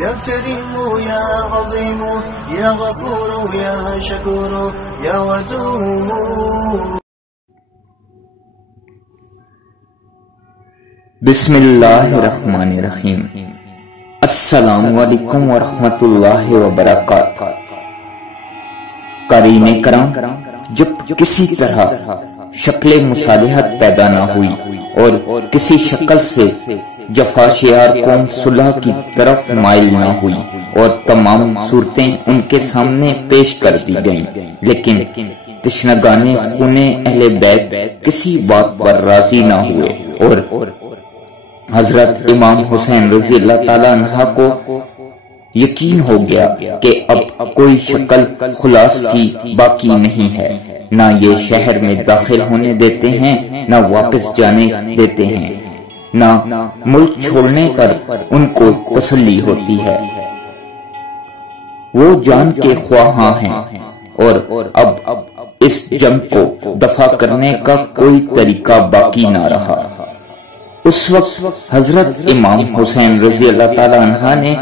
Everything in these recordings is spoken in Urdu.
يا كريم يا عظيم يا غفور يا شكور يا ودود. بسم اللہ الرحمن الرحیم. السلام علیکم ورحمۃ اللہ وبرکاتہ. قارئین کرام، جب کسی طرح شکل مصالحت پیدا نہ ہوئی اور کسی شکل سے جفاشیار قوم صلح کی طرف مائل نہ ہوئی اور تمام صورتیں ان کے سامنے پیش کر دی گئیں، لیکن تشنگان خون اہل بیت کسی بات پر راضی نہ ہوئے اور حضرت امام حسین رضی اللہ تعالیٰ عنہ کو یقین ہو گیا کہ اب کوئی شکل خلاص کی باقی نہیں ہے. نہ یہ شہر میں داخل ہونے دیتے ہیں، نہ واپس جانے دیتے ہیں، نہ ملک چھوڑنے پر ان کو تسلی ہوتی ہے. وہ جان کے خواہاں ہیں اور اب اس جنگ کو دفع کرنے کا کوئی طریقہ باقی نہ رہا. اس وقت حضرت امام حسین رضی اللہ تعالی عنہ نے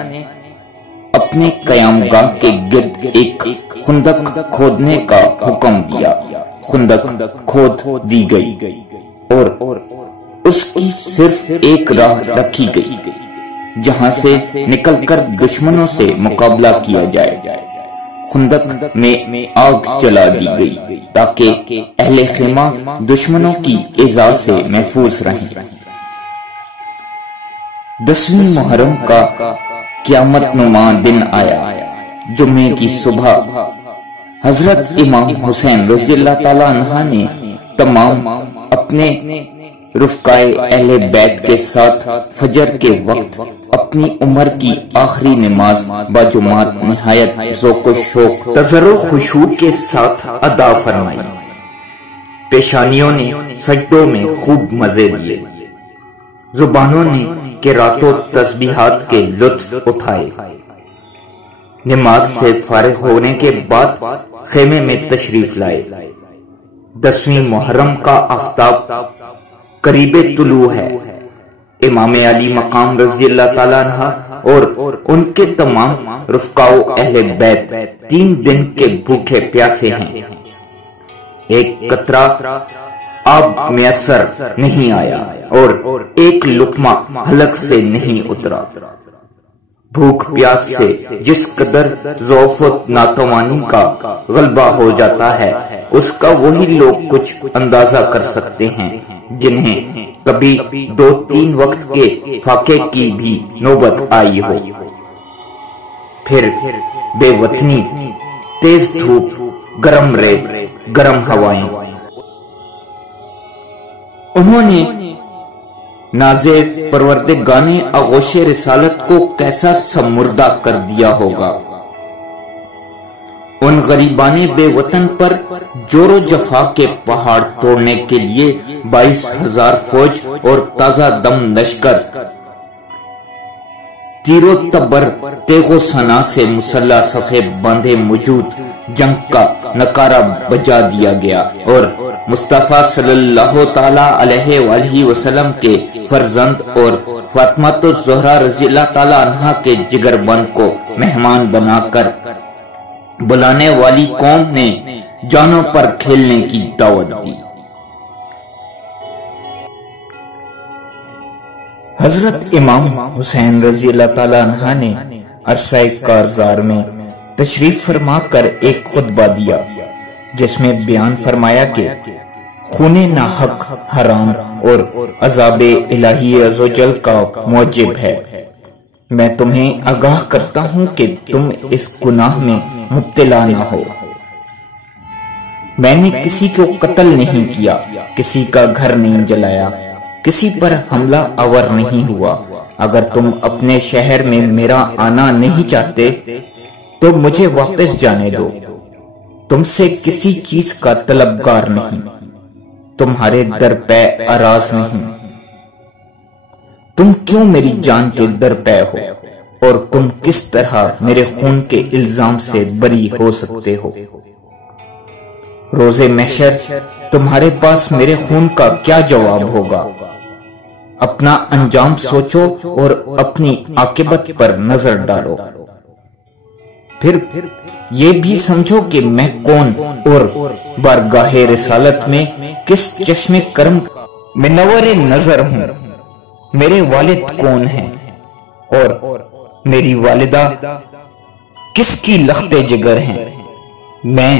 اپنے قیام گاہ کے گرد ایک خندق کھودنے کا حکم دیا. خندق کھود دی گئی اور اس کی صرف ایک راہ رکھی گئی جہاں سے نکل کر دشمنوں سے مقابلہ کیا جائے. خندق میں آگ جلا دی گئی تاکہ اہل خیمہ دشمنوں کی ایذا سے محفوظ رہیں. 10ویں محرم کا قیامت نما دن آیا. جمعے کی صبح حضرت امام حسین رضی اللہ تعالی عنہ نے تمام اپنے رفقائے اہل بیت کے ساتھ فجر کے وقت اپنی عمر کی آخری نماز باجماعت نہایت ذوق و شوق تذر و خشوع کے ساتھ ادا فرمائی. پیشانیوں نے سجدوں میں خوب مزے لیے، زبانوں نے قرات و تسبیحات کے لطف اٹھائے. نماز سے فارغ ہونے کے بعد خیمے میں تشریف لائے. 10ویں محرم کا آفتاب قریب طلوع ہے. امام علی مقام رضی اللہ تعالیٰ عنہ اور ان کے تمام رفقاء اہل بیت 3 دن کے بھوکے پیاسے ہیں. ایک قطرہ آب میسر نہیں آیا اور ایک لقمہ حلق سے نہیں اترا. بھوک پیاس سے جس قدر ضعف و ناتوانی کا غلبہ ہو جاتا ہے اس کا وہی لوگ کچھ اندازہ کر سکتے ہیں جنہیں کبھی 2-3 وقت کے فاقے کی بھی نوبت آئی ہو. پھر بے وطنی، تیز دھوپ، گرم ریت، گرم ہوائیں. انہوں نے نازے پروردگان آغوش رسالت کو کیسا سمردہ کر دیا ہوگا. ان غریبان بے وطن پر جور و جفا کے پہاڑ توڑنے کے لیے 22,000 فوج اور تازہ دم لشکر تیر و تبر تیغ و سنا سے مسلح صفے باندھے موجود جنگ کا نکارہ بجا دیا گیا اور مصطفیٰ صلی اللہ تعالی علیہ وآلہ وسلم کے فرزند اور فاطمہ الزہرا رضی اللہ تعالی عنہ کے جگر بند کو مہمان بنا کر بلانے والی قوم نے جانوں پر کھیلنے کی دعوت دی. حضرت امام حسین رضی اللہ تعالی عنہ نے عرصہ کارزار میں تشریف فرما کر ایک خطبہ دیا جس میں بیان فرمایا کہ خون ناحق حرام اور عذاب الہی عزوجل کا موجب ہے. میں تمہیں آگاہ کرتا ہوں کہ تم اس گناہ میں مبتلا نہ ہو. میں نے کسی کو قتل نہیں کیا، کسی کا گھر نہیں جلایا، کسی پر حملہ آور نہیں ہوا. اگر تم اپنے شہر میں میرا آنا نہیں چاہتے تو مجھے واپس جانے دو. تم سے کسی چیز کا طلبگار نہیں، تمہارے در پہ آراز نہیں. تم کیوں میری جان کے در پہ ہو اور تم کس طرح میرے خون کے الزام سے بری ہو سکتے ہو؟ روز محشر تمہارے پاس میرے خون کا کیا جواب ہوگا؟ اپنا انجام سوچو اور اپنی عاقبت پر نظر ڈالو، پھر یہ بھی سمجھو کہ میں کون اور بارگاہ رسالت میں کس چشم کرم منور نظر ہوں، میرے والد کون ہیں اور میری والدہ کس کی لخت جگر ہیں، میں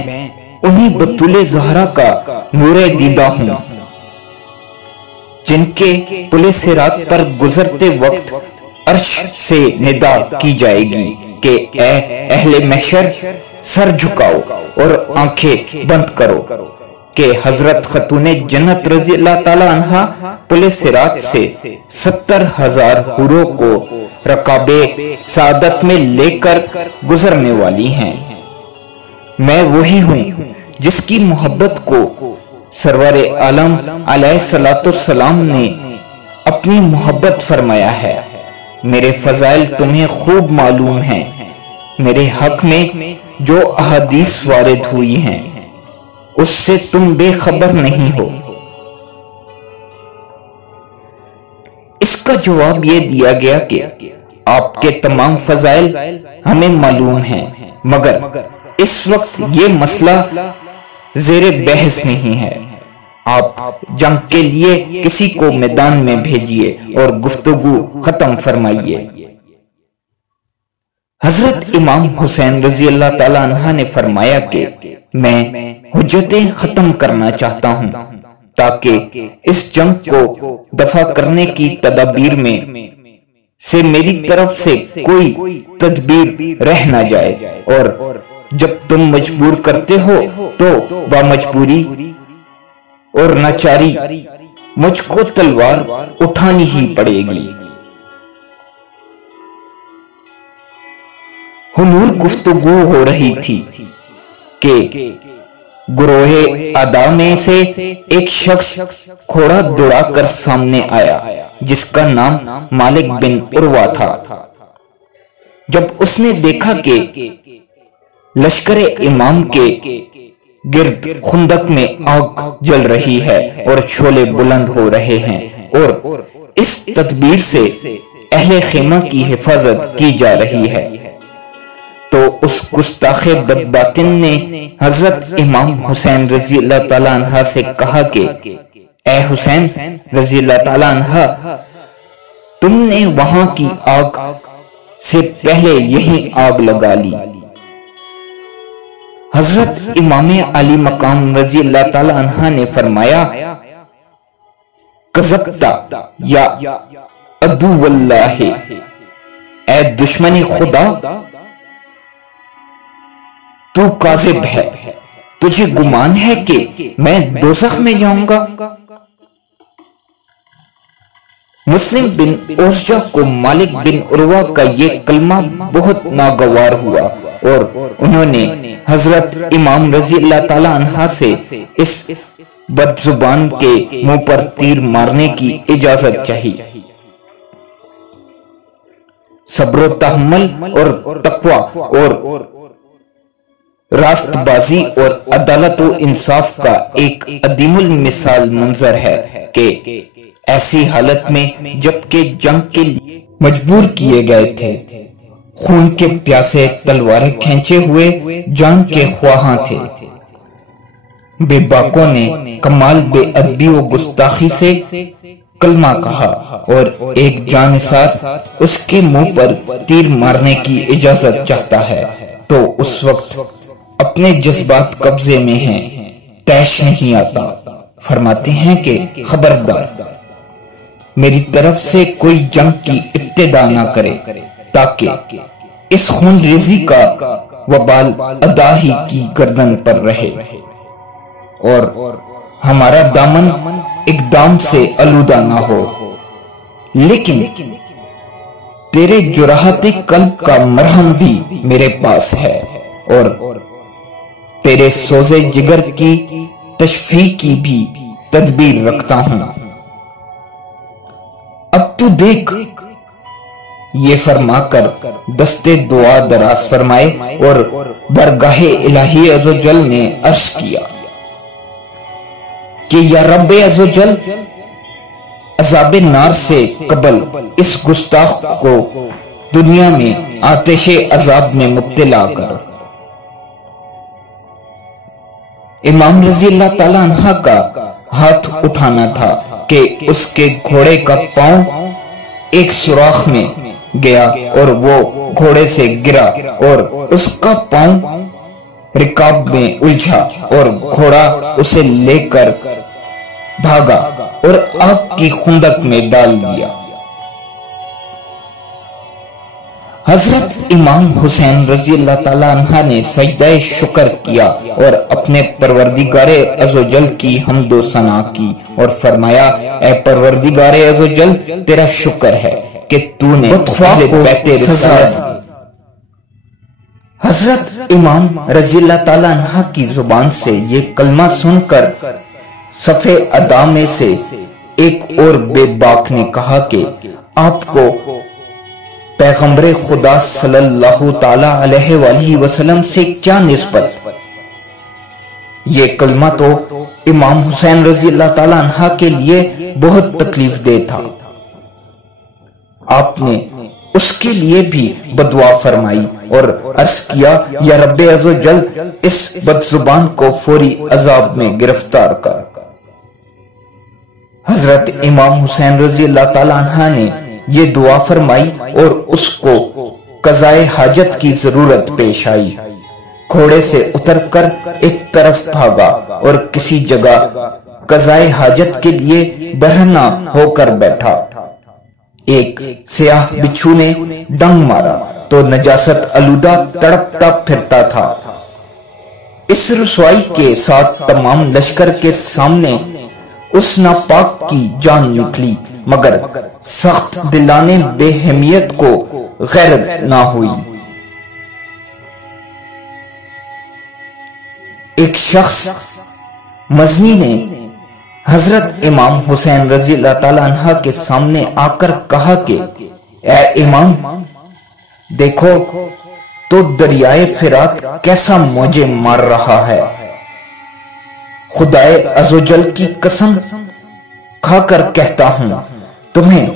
انہی بطول زہرا کا نور دیدہ ہوں جن کے پل صراط پر گزرتے وقت عرش سے ندا کی جائے گی کہ اے اہل محشر سر جھکاؤ اور آنکھیں بند کرو، کہ حضرت خاتون جنت رضی اللہ تعالی عنہ پل صراط سے 70,000 حوروں کو رکاب سعادت میں لے کر گزرنے والی ہیں۔ میں وہی ہوں جس کی محبت کو سرور عالم علیہ السلام نے اپنی محبت فرمایا ہے۔ میرے فضائل تمہیں خوب معلوم ہیں، میرے حق میں جو احادیث وارد ہوئی ہیں اس سے تم بے خبر نہیں ہو۔ اس کا جواب یہ دیا گیا کہ آپ کے تمام فضائل ہمیں معلوم ہیں، مگر اس وقت یہ مسئلہ زیر بحث نہیں ہے۔ آپ جنگ کے لیے کسی کو میدان میں بھیجیے اور گفتگو ختم فرمائیے۔ حضرت امام حسین رضی اللہ تعالی عنہ نے فرمایا کہ میں حجتیں ختم کرنا چاہتا ہوں تاکہ اس جنگ کو دفع کرنے کی تدابیر میں سے میری طرف سے کوئی تدبیر رہ نہ جائے، اور جب تم مجبور کرتے ہو تو بامجبوری اور ناچاری مجھ کو تلوار اٹھانی ہی پڑے گی۔ حضور گفتگو ہو رہی تھی کہ گروہ ادا میں سے ایک شخص گھوڑا دوڑا کر سامنے آیا جس کا نام مالک بن عروہ تھا۔ جب اس نے دیکھا کہ لشکر امام کے گرد خندق میں آگ جل رہی ہے اور شعلے بلند ہو رہے ہیں اور اس تدبیر سے اہل خیمہ کی حفاظت کی جا رہی ہے، تو اس گستاخ بدباطن نے حضرت امام حسین رضی اللہ تعالیٰ عنہ سے کہا کہ اے حسین رضی اللہ تعالیٰ عنہ، تم نے وہاں کی آگ سے پہلے یہی آگ لگا لی۔ حضرت امام علی مقام رضی اللہ تعالیٰ عنہ نے فرمایا کذبتا یا عدو اللہ، اے دشمنی خدا تو کاذب ہے، تجھے گمان ہے کہ میں دوزخ میں جاؤں گا۔ مسلم بن اوسجہ کو مالک بن عروہ کا یہ کلمہ بہت ناگوار ہوا اور انہوں نے حضرت امام رضی اللہ تعالیٰ عنہ سے اس بد زبان کے منہ پر تیر مارنے کی اجازت چاہی۔ صبر و تحمل اور تقوی اور راست بازی اور عدالت و انصاف کا ایک عدیم المثال منظر ہے کہ ایسی حالت میں جبکہ جنگ کے لیے مجبور کیے گئے تھے، خون کے پیاسے تلواریں کھینچے ہوئے جان کے خواہاں تھے، بے باکوں نے کمال بے ادبی و گستاخی سے کلمہ کہا اور ایک جانثار اس کے منہ پر تیر مارنے کی اجازت چاہتا ہے تو اس وقت اپنے جذبات قبضے میں ہیں، تیش نہیں آتا۔ فرماتے ہیں کہ خبردار میری طرف سے کوئی جنگ کی ابتدا نہ کرے تاکہ اس خون ریزی کا وبال ادا ہی کی گردن پر رہے اور ہمارا دامن اقدام سے آلودہ نہ ہو، لیکن تیرے جراحت قلب کا مرہم بھی میرے پاس ہے اور تیرے سوزے جگر کی تشفی کی بھی تدبیر رکھتا ہوں۔ اب تو دیکھ، یہ فرما کر دستے دعا دراز فرمائے اور برگاہ الہی عز و جل نے عرض کیا کہ یا رب عز و جل، عذاب نار سے قبل اس گستاخ کو دنیا میں آتش عذاب میں مبتلا کر۔ امام رضی اللہ تعالیٰ عنہ کا ہاتھ اٹھانا تھا کہ اس کے گھوڑے کا پاؤں ایک سوراخ میں گیا اور وہ گھوڑے سے گرا اور اس کا پاؤں رکاب میں الجھا اور گھوڑا اسے لے کر بھاگا اور آگ کی خندق میں ڈال دیا۔ حضرت امام حسین رضی اللہ تعالیٰ عنہ نے سجدہ شکر کیا اور اپنے پروردگار عزوجل کی حمد و ثنا کی اور فرمایا، اے پروردگار عزوجل، تیرا شکر ہے کہ تو نے بیت رسالت۔ حضرت امام رضی اللہ تعالیٰ عنہ کی زبان سے یہ کلمہ سن کر صفِ ادا میں سے ایک اور بے باک نے کہا کہ آپ کو پیغمبر خدا صلی اللہ تعالی علیہ وآلہ وسلم سے کیا نسبت؟ یہ کلمہ تو امام حسین رضی اللہ تعالی عنہ کے لیے بہت تکلیف دہ تھا۔ آپ نے اس کے لیے بھی بدعا فرمائی اور عرض کیا، یا رب عز و جل، اس بد زبان کو فوری عذاب میں گرفتار کر۔ حضرت امام حسین رضی اللہ تعالی عنہ نے یہ دعا فرمائی اور اس کو قضائے حاجت کی ضرورت پیش آئی۔ گھوڑے سے اتر کر ایک طرف بھاگا اور کسی جگہ قضائے حاجت کے لیے برہنہ ہو کر بیٹھا۔ ایک سیاہ بچھو نے ڈنگ مارا تو نجاست آلودہ تڑپتا پھرتا تھا۔ اس رسوائی کے ساتھ تمام لشکر کے سامنے اس ناپاک کی جان نکلی، مگر سخت دلانے بے حمیت کو غیرت نہ ہوئی۔ ایک شخص مزنی نے حضرت امام حسین رضی اللہ تعالیٰ عنہ کے سامنے آ کر کہا کہ اے امام، دیکھو تو دریائے فرات کیسا موجیں مار رہا ہے۔ خدائے عزوجل کی قسم کھا کر کہتا ہوں، تمہیں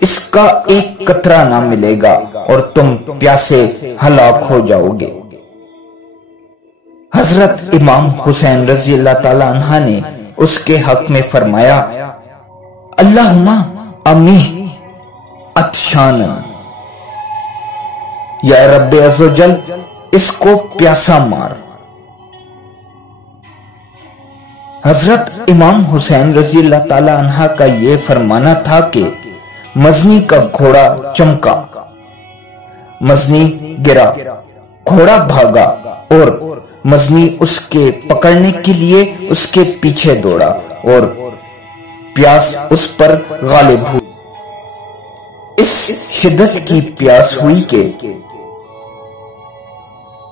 اس کا ایک قطرہ نہ ملے گا اور تم پیاسے ہلاک ہو جاؤ گے۔ حضرت امام حسین رضی اللہ تعالی عنہ نے اس کے حق میں فرمایا، اللہم امیہ عطشانا، یا رب عزوجل اس کو پیاسا مار۔ حضرت امام حسین رضی اللہ تعالی عنہ کا یہ فرمانا تھا کہ مزنی کا گھوڑا چمکا، مزنی گرا، گھوڑا بھاگا اور مزنی اس کے پکڑنے کے لیے اس کے پیچھے دوڑا اور پیاس اس پر غالب ہوئی۔ اس شدت کی پیاس ہوئی کہ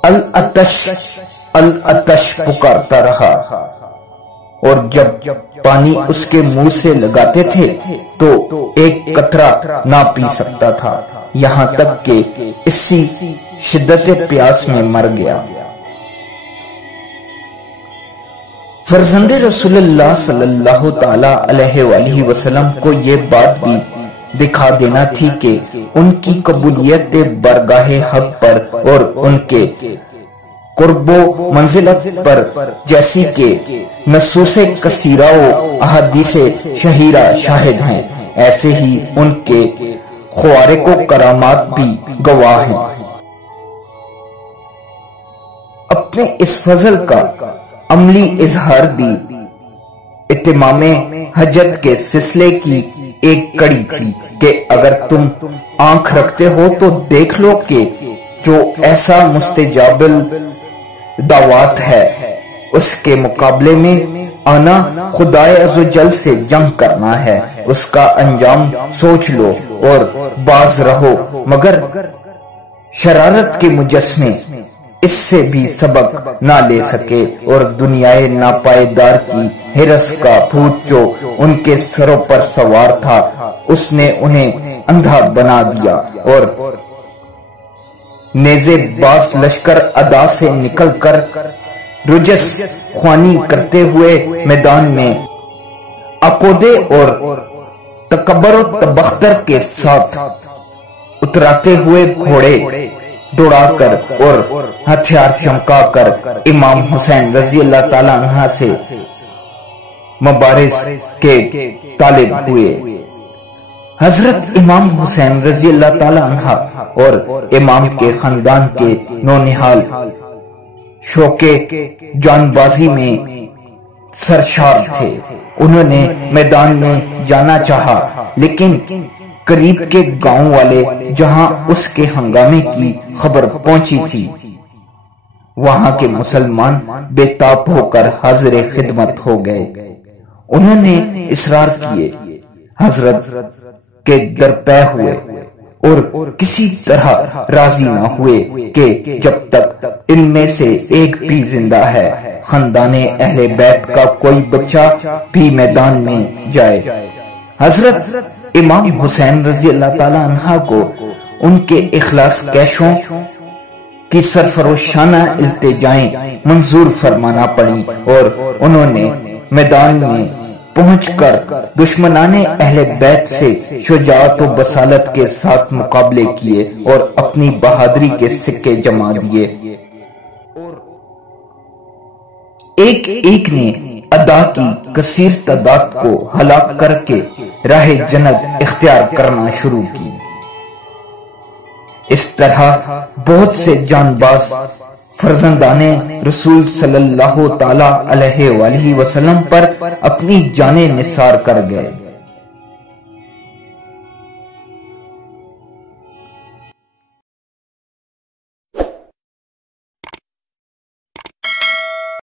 العطش العطش پکارتا رہا، اور جب پانی اس کے منہ سے لگاتے تھے تو ایک قطرہ نہ پی سکتا تھا، یہاں تک کہ اسی شدت پیاس میں مر گیا۔ فرزند رسول اللہ صلی اللہ تعالی علیہ وآلہ وسلم کو یہ بات بھی دکھا دینا تھی کہ ان کی قبولیت برگاہ حق پر اور ان کے قرب و منزلت پر جیسی کہ نصوص کثیرہ و احادیث شہیرہ شاہد ہیں، ایسے ہی ان کے خوارق و کرامات بھی گواہ ہیں۔ اپنے اس فضل کا عملی اظہار بھی اتمام حجت کے سلسلے کی ایک کڑی تھی کہ اگر تم آنکھ رکھتے ہو تو دیکھ لو کہ جو ایسا مستجاب الدعوات ہے، اس کے مقابلے میں آنا خدائے عزوجل سے جنگ کرنا ہے۔ اس کا انجام سوچ لو اور باز رہو، مگر شرارت کے مجسمے اس سے بھی سبق نہ لے سکے اور دنیائے ناپائیدار کی ہرس کا بھوت جو ان کے سروں پر سوار تھا، اس نے انہیں اندھا بنا دیا اور نیزے باز لشکر ادا سے نکل کر رجس خوانی کرتے ہوئے میدان میں عقودے اور تکبر و تبختر کے ساتھ اتراتے ہوئے گھوڑے دوڑا کر اور ہتھیار چمکا کر امام حسین رضی اللہ تعالیٰ عنہ سے مبارز کے طالب ہوئے۔ حضرت امام حسین رضی اللہ تعالیٰ عنہ اور امام کے خاندان کے نونہال شوق جان بازی میں سرشار تھے۔ انہوں نے میدان میں جانا چاہا، لیکن قریب کے گاؤں والے جہاں اس کے ہنگامے کی خبر پہنچی تھی، وہاں کے مسلمان بے تاب ہو کر حاضر خدمت ہو گئے۔ انہوں نے اصرار کیے، حضرت کے درپے ہوئے اور کسی طرح راضی نہ ہوئے کہ جب تک ان میں سے ایک بھی زندہ ہے، خاندان اہل بیت کا کوئی بچہ بھی میدان میں جائے۔ حضرت امام حسین رضی اللہ تعالیٰ عنہ کو ان کے اخلاص کیشوں کی سرفروشانہ التجائیں منظور فرمانا پڑی اور انہوں نے میدان میں پہنچ کر دشمنان اہل بیت سے شجاعت و بصالت کے ساتھ مقابلے کیے اور اپنی بہادری کے سکے جما دیے۔ ایک ایک نے ادا کی کثیر تعداد کو ہلاک کر کے راہ جنت اختیار کرنا شروع کی۔ اس طرح بہت سے جان باز فرزندان رسول صلی اللہ تعالی علیہ وآلہ وسلم پر اپنی جانیں نثار کر گئے۔